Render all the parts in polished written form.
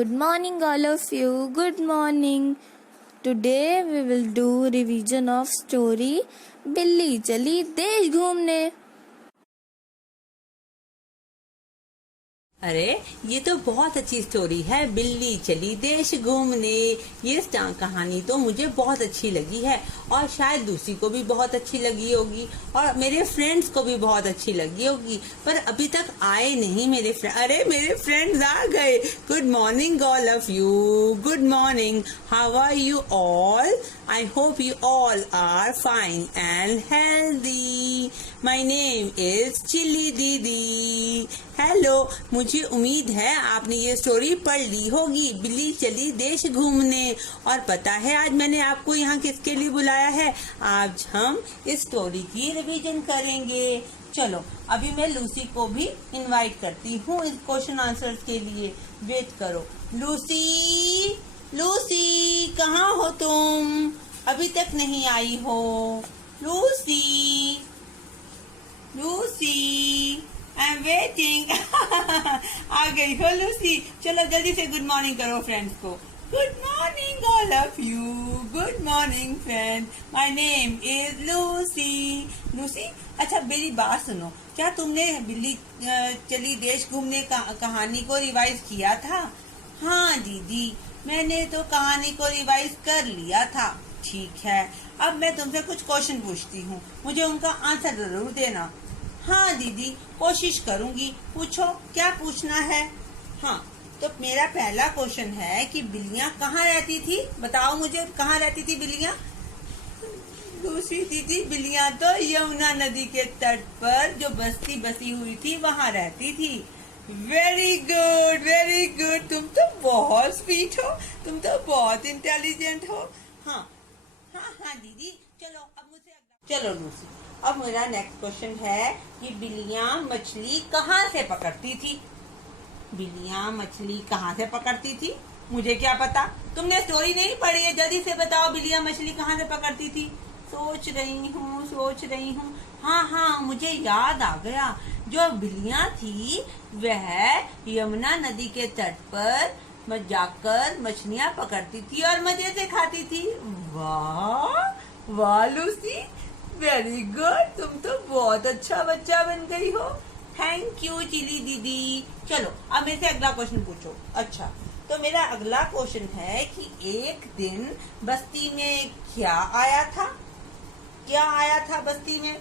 Good morning, all of you. Good morning. Today we will do revision of story बिल्ली चली देश घूमने. अरे ये तो बहुत अच्छी स्टोरी है, बिल्ली चली देश घूमने। ये कहानी तो मुझे बहुत अच्छी लगी है और शायद दूसरी को भी बहुत अच्छी लगी होगी और मेरे फ्रेंड्स को भी बहुत अच्छी लगी होगी, पर अभी तक आए नहीं मेरे फ्रेंड। अरे मेरे फ्रेंड्स आ गए। Good morning all of you. Good morning, how are you all? I hope you all are fine and healthy. My name is Chilli दीदी। हेलो, मुझे उम्मीद है आपने ये स्टोरी पढ़ ली होगी, बिल्ली चली देश घूमने। और पता है आज मैंने आपको यहाँ किसके लिए बुलाया है? आज हम इस स्टोरी की रिवीजन करेंगे। चलो अभी मैं लूसी को भी इनवाइट करती हूँ इस क्वेश्चन आंसर्स के लिए। वेट करो। लूसी, लूसी कहाँ हो तुम? अभी तक नहीं आई हो। Lucy, Lucy I am waiting. आ गई हो लूसी। चलो जल्दी से गुड मॉर्निंग करो फ्रेंड्स को। Good morning all of you. Good morning friend, my name is Lucy. Lucy, अच्छा मेरी बात सुनो, क्या तुमने बिल्ली चली देश घूमने कहानी को रिवाइज किया था? हाँ दीदी, मैंने तो कहानी को रिवाइज कर लिया था। ठीक है, अब मैं तुमसे कुछ क्वेश्चन पूछती हूँ, मुझे उनका आंसर जरूर देना। हाँ दीदी, कोशिश करूंगी। पूछो, क्या पूछना है? हाँ, तो मेरा पहला क्वेश्चन है कि बिल्लियाँ कहाँ रहती थी? बताओ मुझे, कहाँ रहती थी बिल्लियाँ? दूसरी दीदी, बिल्लियाँ तो यमुना नदी के तट पर जो बस्ती बसी हुई थी वहाँ रहती थी। Very good, very good. तुम तो बहुत स्वीट हो, तुम तो बहुत इंटेलिजेंट हो। हाँ हाँ हाँ दीदी, चलो अब मुझसे चलो लूसी, अब मेरा नेक्स्ट क्वेश्चन है कि बिल्लियाँ मछली कहाँ से पकड़ती थी? बिल्लियाँ मछली कहाँ से पकड़ती थी? मुझे क्या पता, तुमने स्टोरी नहीं पढ़ी है। जल्दी से बताओ, बिल्लियाँ मछली कहाँ से पकड़ती थी? सोच रही हूँ। हाँ हाँ, मुझे याद आ गया। जो बिल्लियाँ थी वह यमुना नदी के तट पर जाकर मछलियाँ पकड़ती थी और मजे से खाती थी। वाह वाह लूसी, वेरी गुड। तुम तो बहुत अच्छा बच्चा बन गई हो। थैंक यू चिली दीदी। चलो अब मेरे से अगला क्वेश्चन पूछो। अच्छा, तो मेरा अगला क्वेश्चन है कि एक दिन बस्ती में क्या आया था? क्या आया था बस्ती में?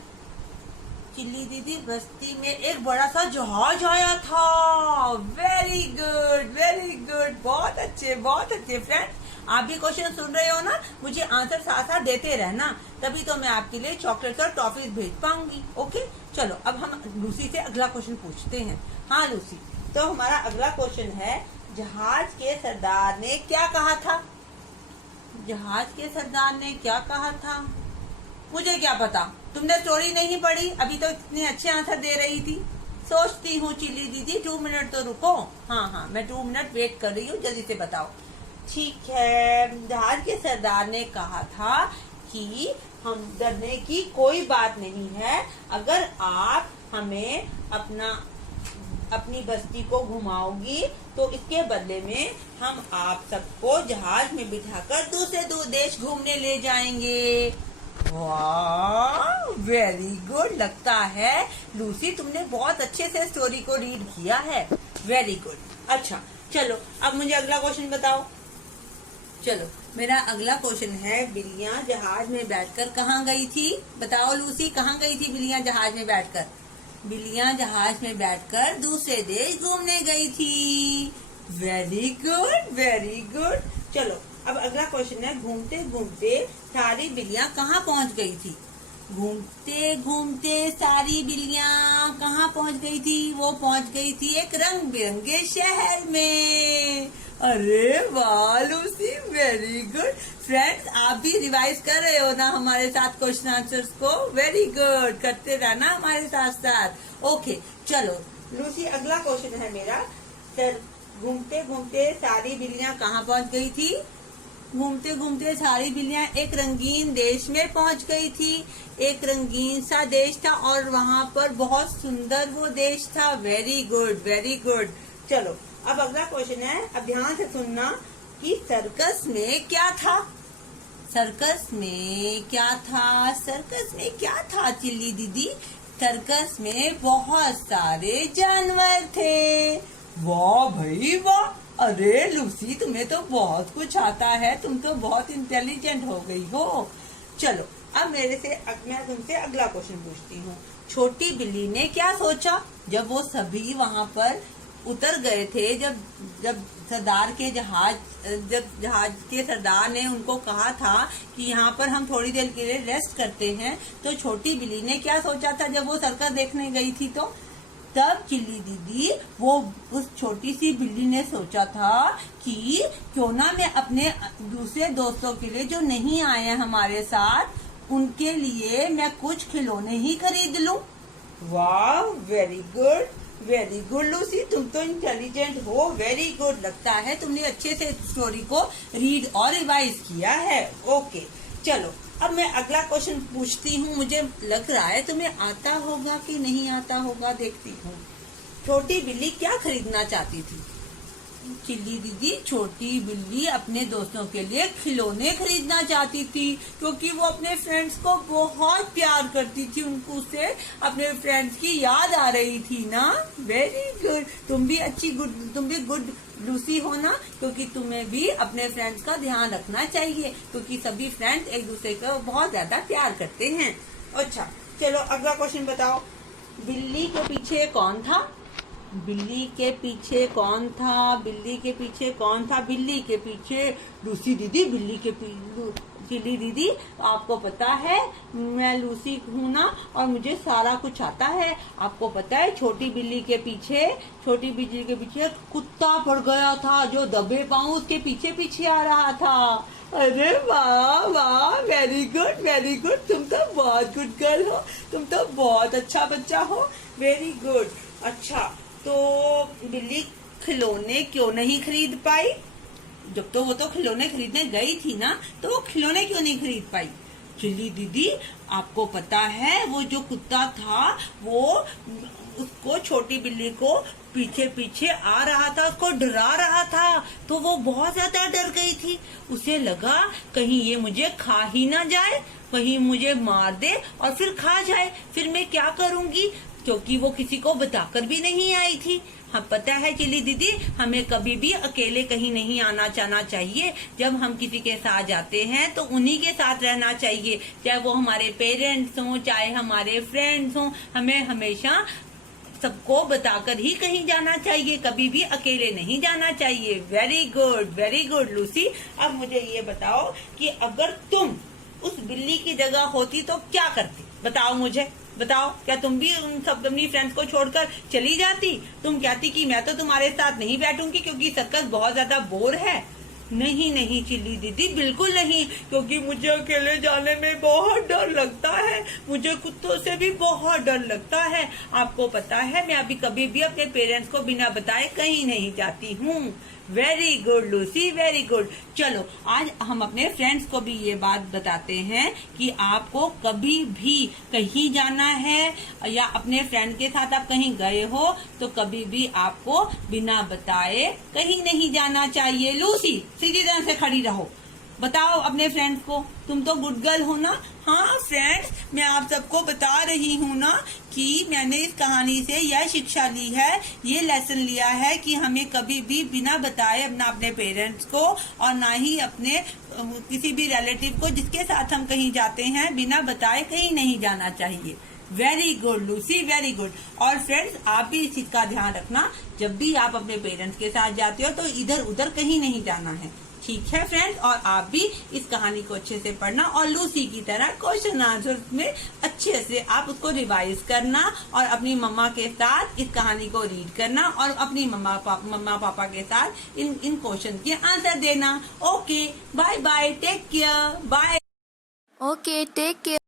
चिल्ली दीदी, बस्ती में एक बड़ा सा जहाज आया था। Very good, very good. बहुत अच्छे फ्रेंड्स। आप भी क्वेश्चन सुन रहे हो ना? मुझे आंसर साथ साथ देते रहना, तभी तो मैं आपके लिए चॉकलेट्स और टॉफीज भेज पाऊंगी। ओके, चलो अब हम लूसी से अगला क्वेश्चन पूछते हैं। हाँ लूसी, तो हमारा अगला क्वेश्चन है, जहाज के सरदार ने क्या कहा था? जहाज के सरदार ने क्या कहा था? मुझे क्या पता, तुमने स्टोरी नहीं पढ़ी, अभी तो इतने अच्छे आंसर दे रही थी। सोचती हूँ चिल्ली दीदी, 2 मिनट तो रुको। हाँ, मैं 2 मिनट वेट कर रही हूँ, जल्दी से बताओ। ठीक है, जहाज के सरदार ने कहा था कि हम डरने की कोई बात नहीं है, अगर आप हमें अपनी बस्ती को घुमाओगी तो इसके बदले में हम आप सबको जहाज में बिठाकर दूसरे देश घूमने ले जाएंगे। वाह, वेरी गुड। लगता है लूसी तुमने बहुत अच्छे से स्टोरी को रीड किया है। Very good. अच्छा चलो, अब मुझे अगला क्वेश्चन बताओ। चलो मेरा अगला क्वेश्चन है, बिल्लियाँ जहाज में बैठकर कहाँ गई थी? बताओ लूसी, कहाँ गई थी बिल्लियाँ जहाज में बैठकर? बिल्लियाँ जहाज में बैठकर दूसरे देश घूमने गई थी। Very good, very good. चलो अब अगला क्वेश्चन है, घूमते घूमते सारी बिल्लियाँ कहाँ पहुँच गई थी? घूमते घूमते सारी बिल्लियाँ कहाँ पहुँच गई थी? वो पहुँच गई थी एक रंग बिरंगे शहर में। अरे वाह लूसी, वेरी गुड। फ्रेंड्स, आप भी रिवाइज कर रहे हो ना हमारे साथ क्वेश्चन आंसर्स को? वेरी गुड, करते रहना हमारे साथ साथ। ओके चलो लूसी, अगला क्वेश्चन है मेरा, घूमते घूमते सारी बिल्लियाँ कहाँ पहुँच गई थी? घूमते घूमते सारी बिल्लियाँ एक रंगीन देश में पहुँच गई थी। एक रंगीन सा देश था और वहाँ पर बहुत सुंदर वो देश था। Very good, very good. चलो अब अगला क्वेश्चन है, अब ध्यान से सुनना कि सर्कस में क्या था। सर्कस में क्या था? सर्कस में क्या था चिल्ली दीदी? सर्कस में बहुत सारे जानवर थे। वाह भाई वाह! अरे लूसी, तुम्हें तो बहुत कुछ आता है, तुम तो बहुत इंटेलिजेंट हो गई हो। चलो अब मैं तुमसे अगला क्वेश्चन पूछती हूँ। छोटी बिल्ली ने क्या सोचा जब वो सभी वहां पर उतर गए थे, जब सरदार के जहाज के सरदार ने उनको कहा था कि यहाँ पर हम थोड़ी देर के लिए रेस्ट करते हैं, तो छोटी बिल्ली ने क्या सोचा था जब वो सर्कस देखने गई थी? तो तब चिल्ली दीदी वो उस छोटी सी बिल्ली ने सोचा था कि क्यों ना मैं अपने दूसरे दोस्तों के लिए जो नहीं आए हैं हमारे साथ, उनके लिए मैं कुछ खिलौने ही खरीद लूं। वाह, वेरी गुड लूसी, तुम तो इंटेलिजेंट हो। वेरी गुड, लगता है तुमने अच्छे से स्टोरी को रीड और रिवाइज किया है। ओके, चलो अब मैं अगला क्वेश्चन पूछती हूँ। मुझे लग रहा है तुम्हें आता होगा कि नहीं आता होगा, देखती हूँ। छोटी बिल्ली क्या खरीदना चाहती थी? चिल्ली दीदी, छोटी बिल्ली अपने दोस्तों के लिए खिलौने खरीदना चाहती थी, क्योंकि वो अपने फ्रेंड्स को बहुत प्यार करती थी। उनको उससे अपने फ्रेंड्स की याद आ रही थी ना। वेरी गुड, तुम भी गुड लूसी हो ना, क्योंकि तुम्हें भी अपने फ्रेंड्स का ध्यान रखना चाहिए, क्योंकि सभी फ्रेंड्स एक दूसरे को बहुत ज्यादा प्यार करते हैं। अच्छा, चलो अगला क्वेश्चन बताओ। बिल्ली के पीछे कौन था? बिल्ली के पीछे कौन था? बिल्ली के पीछे कौन था? बिल्ली के पीछे लूसी दीदी, चिल्ली दीदी, आपको पता है मैं लूसी हूँ ना, और मुझे सारा कुछ आता है। आपको पता है छोटी बिल्ली के पीछे कुत्ता पड़ गया था, जो दबे पांव उसके पीछे पीछे आ रहा था। अरे वाह वाह, वेरी गुड, तुम तो बहुत गुड गर्ल हो, तुम तो बहुत अच्छा बच्चा हो। Very good. अच्छा, तो बिल्ली खिलौने क्यों नहीं खरीद पाई? जब तो वो तो खिलौने खरीदने गई थी ना, तो वो खिलौने क्यों नहीं खरीद पाई? चिल्ली दीदी, आपको पता है वो जो कुत्ता था वो उसको, छोटी बिल्ली को पीछे पीछे आ रहा था, उसको डरा रहा था, तो वो बहुत ज्यादा डर गई थी। उसे लगा कहीं ये मुझे खा ही ना जाए, कहीं मुझे मार दे और फिर खा जाए, फिर मैं क्या करूंगी? क्योंकि वो किसी को बताकर भी नहीं आई थी। हाँ, पता है चिल्ली दीदी, हमें कभी भी अकेले कहीं नहीं आना जाना चाहिए। जब हम किसी के साथ जाते हैं तो उन्हीं के साथ रहना चाहिए, चाहे वो हमारे पेरेंट्स हों, चाहे हमारे फ्रेंड्स हों। हमें हमेशा सबको बताकर ही कहीं जाना चाहिए, कभी भी अकेले नहीं जाना चाहिए। Very good Lucy. अब मुझे ये बताओ कि अगर तुम उस बिल्ली की जगह होती तो क्या करती? बताओ मुझे, बताओ। क्या तुम भी उन सब अपनी फ्रेंड्स को छोड़कर चली जाती? तुम कहती कि मैं तो तुम्हारे साथ नहीं बैठूंगी क्योंकि सर्कस बहुत ज्यादा बोर है। नहीं चिल्ली दीदी, बिल्कुल नहीं, क्योंकि मुझे अकेले जाने में बहुत डर लगता है, मुझे कुत्तों से भी बहुत डर लगता है। आपको पता है मैं अभी कभी भी अपने पेरेंट्स को बिना बताए कहीं नहीं जाती हूँ। Very good Lucy, very good. चलो आज हम अपने फ्रेंड्स को भी ये बात बताते हैं कि आपको कभी भी कहीं जाना है या अपने फ्रेंड के साथ आप कहीं गए हो तो कभी भी आपको बिना बताए कहीं नहीं जाना चाहिए। लूसी, सीधी तरह से खड़ी रहो, बताओ अपने फ्रेंड्स को, तुम तो गुड गर्ल हो ना। हाँ फ्रेंड्स, मैं आप सबको बता रही हूँ ना कि मैंने इस कहानी से यह शिक्षा ली है, ये लेसन लिया है कि हमें कभी भी बिना बताए अपने पेरेंट्स को और ना ही अपने किसी भी रिलेटिव को जिसके साथ हम कहीं जाते हैं बिना बताए कहीं नहीं जाना चाहिए। Very good Lucy, very good. और फ्रेंड्स, आप भी इस चीज का ध्यान रखना, जब भी आप अपने पेरेंट्स के साथ जाते हो तो इधर उधर कहीं नहीं जाना है, ठीक है फ्रेंड्स। और आप भी इस कहानी को अच्छे से पढ़ना और लूसी की तरह क्वेश्चन आंसर में अच्छे से आप उसको रिवाइज करना और अपनी मम्मा के साथ इस कहानी को रीड करना और अपनी मम्मा पापा के साथ इन क्वेश्चन के आंसर देना। Okay, bye bye, take care, bye. Okay, take care.